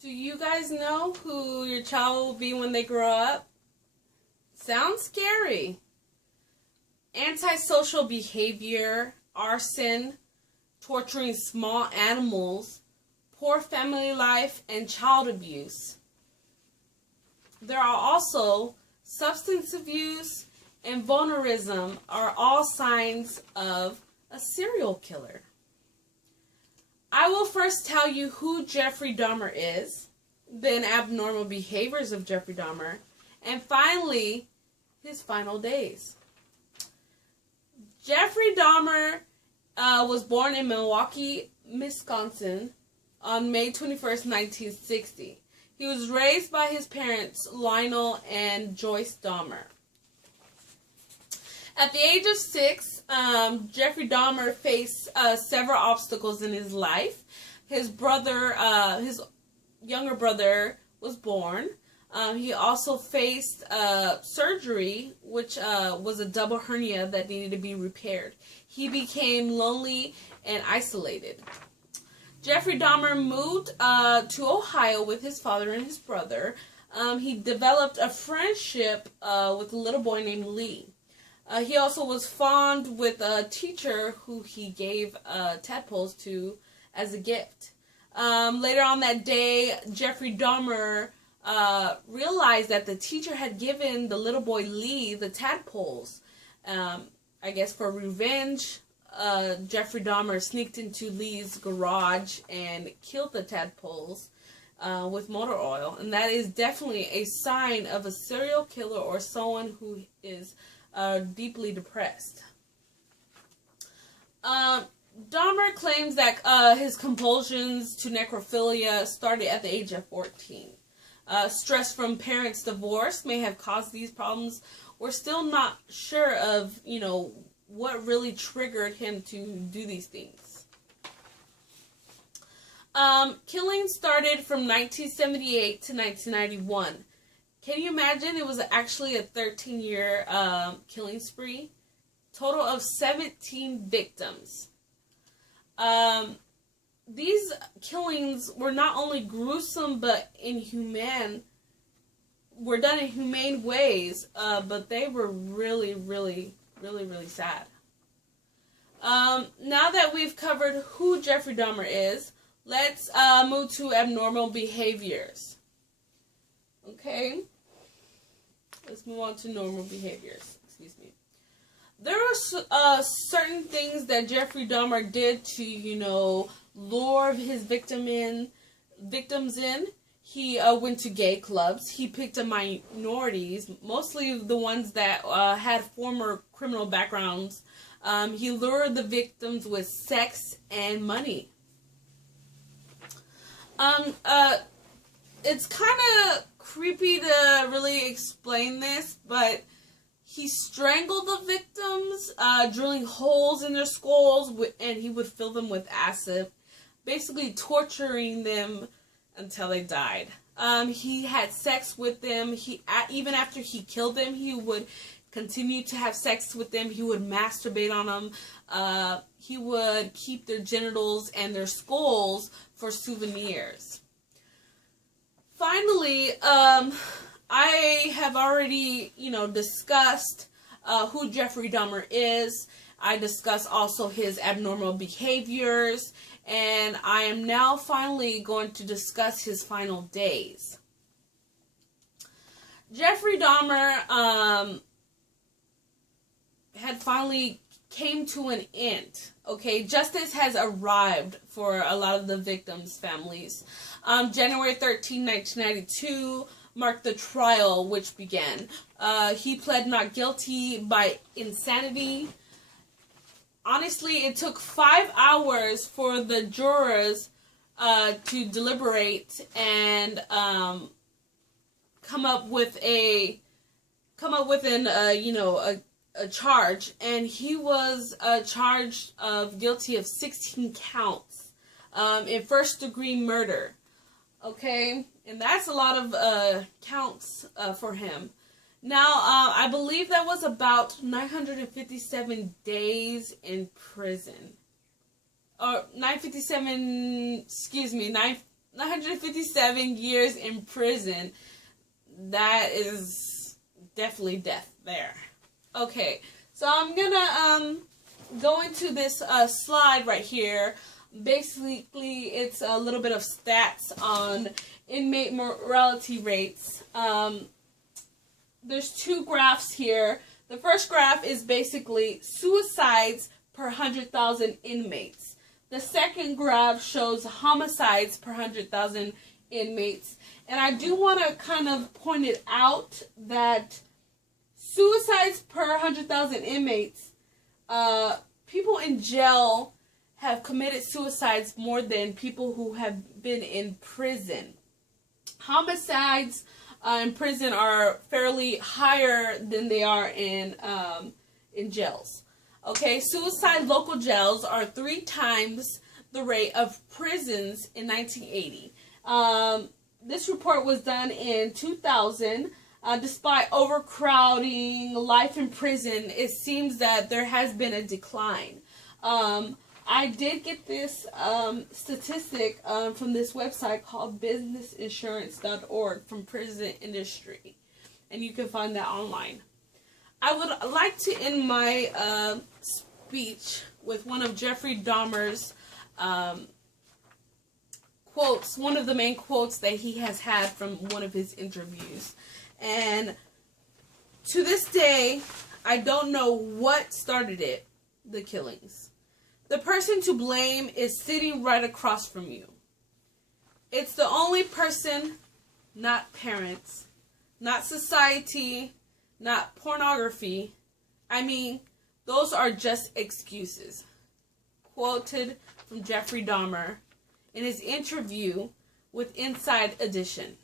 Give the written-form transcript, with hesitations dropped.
Do you guys know who your child will be when they grow up? Sounds scary. Antisocial behavior, arson, torturing small animals, poor family life, and child abuse. There are also substance abuse and vulnerism are all signs of a serial killer. I will first tell you who Jeffrey Dahmer is, then abnormal behaviors of Jeffrey Dahmer, and finally, his final days. Jeffrey Dahmer was born in Milwaukee, Wisconsin on May 21st, 1960. He was raised by his parents, Lionel and Joyce Dahmer. At the age of 6, Jeffrey Dahmer faced several obstacles in his life. His younger brother was born. He also faced surgery, which was a double hernia that needed to be repaired. He became lonely and isolated. Jeffrey Dahmer moved to Ohio with his father and his brother. He developed a friendship with a little boy named Lee. He also was fond with a teacher who he gave tadpoles to as a gift. Later on that day, Jeffrey Dahmer realized that the teacher had given the little boy Lee the tadpoles. I guess for revenge, Jeffrey Dahmer sneaked into Lee's garage and killed the tadpoles with motor oil. And that is definitely a sign of a serial killer or someone who is deeply depressed. Dahmer claims that his compulsions to necrophilia started at the age of 14. Stress from parents' divorce may have caused these problems. We're still not sure of, what really triggered him to do these things. Killing started from 1978 to 1991. Can you imagine? It was actually a 13-year killing spree. Total of 17 victims. These killings were not only gruesome but inhumane. Were done in humane ways, but they were really, really, really, really sad. Now that we've covered who Jeffrey Dahmer is, let's move to abnormal behaviors. Okay? Let's move on to normal behaviors. Excuse me. There are certain things that Jeffrey Dahmer did to, lure his victims in. He went to gay clubs. He picked up minorities, mostly the ones that had former criminal backgrounds. He lured the victims with sex and money. It's kind of creepy to really explain this, but he strangled the victims, drilling holes in their skulls, and he would fill them with acid, basically torturing them until they died. He had sex with them. Even after he killed them, he would continue to have sex with them. He would masturbate on them. He would keep their genitals and their skulls for souvenirs. Finally, I have already, discussed who Jeffrey Dahmer is. I discussed also his abnormal behaviors. And I am now finally going to discuss his final days. Jeffrey Dahmer had finally came to an end. Okay, justice has arrived for a lot of the victims' families. January 13, 1992 marked the trial which began. He pled not guilty by insanity. Honestly, it took 5 hours for the jurors to deliberate and come up with a charge, and he was charged of guilty of 16 counts in first-degree murder. Okay, and that's a lot of counts for him. Now, I believe that was about 957 days in prison. Or 957 957 years in prison. That is definitely death there. Okay, so I'm gonna go into this slide right here. Basically, it's a little bit of stats on inmate mortality rates. There's two graphs here. The first graph is basically suicides per 100,000 inmates. The second graph shows homicides per 100,000 inmates. And I do want to kind of point it out that suicides per 100,000 inmates, people in jail have committed suicides more than people who have been in prison. Homicides in prison are fairly higher than they are in jails. Okay, suicide local jails are 3 times the rate of prisons in 1980. This report was done in 2000. Despite overcrowding, life in prison, it seems that there has been a decline. I did get this statistic from this website called businessinsurance.org from prison industry, and you can find that online. I would like to end my speech with one of Jeffrey Dahmer's quotes, one of the main quotes that he has had from one of his interviews. And to this day, I don't know what started it, the killings. The person to blame is sitting right across from you. It's the only person, not parents, not society, not pornography. I mean, those are just excuses. Quoted from Jeffrey Dahmer in his interview with Inside Edition.